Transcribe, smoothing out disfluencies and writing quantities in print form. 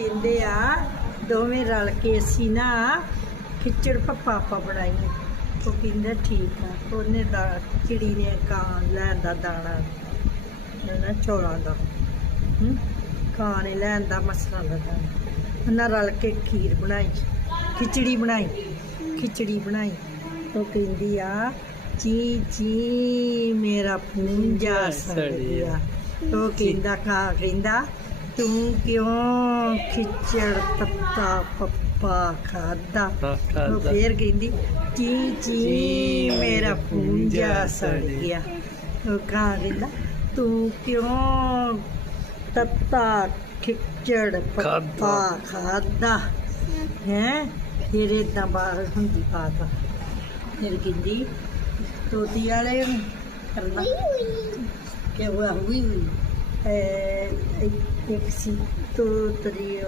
ਕਹਿੰਦੇ ਆ ਦੋਵੇਂ ਰਲ ਕੇ ਅਸੀਂ ਨਾ ਖਿਚੜ ਪੱਪਾ ਬਣਾਈਏ। ਉਹ ਕਹਿੰਦਾ ਠੀਕ ਆ। ਉਹਨੇ ਚਿੜੀ ਨੇ ਕਾਂ ਲੈਣ ਦਾ ਦਾਣਾ ਨਾ ਚੌਲਾਂ ਦਾ, ਕਾਂ ਨੇ ਲੈਣ ਦਾ ਮਸਰਾਂ ਦਾ ਦਾਣਾ। ਉਹਨਾਂ ਰਲ ਕੇ ਖੀਰ ਬਣਾਈ, ਖਿਚੜੀ ਬਣਾਈ। ਉਹ ਕਹਿੰਦੀ ਆ ਚੀ ਚੀ ਮੇਰਾ ਪੂੰਝਾ ਸੜ ਗਿਆ। ਉਹ ਕਹਿੰਦਾ ਕਹਿੰਦਾ ਤੂੰ ਕਿਉਂ ਖਿਚੜ ਪੱਤਾ ਪੱਪਾ ਖਾਦਾ। ਉਹ ਫੇਰ ਕਹਿੰਦੀ ਚੀ ਚੀ ਮੇਰਾ ਪੂੰਝਾ ਸੜ ਗਿਆ। ਉਹ ਕਹਿੰਦਾ ਤੂੰ ਕਿਉਂ ਤੱਤਾ ਖਿਚੜ ਪੱਪਾ ਖਾਦਾ ਹੈ। ਫਿਰ ਏਦਾਂ ਬਾਹਰ ਹੁੰਦੀ ਬਾਤ। ਫਿਰ ਕਹਿੰਦੀ ਤੋਤੀ ਵਾਲੇ ਕਰਨਾ ਕਿ ਉਹ ਹੋਈ ਇੱਕ ਸੀ ਤੋਤਰੀ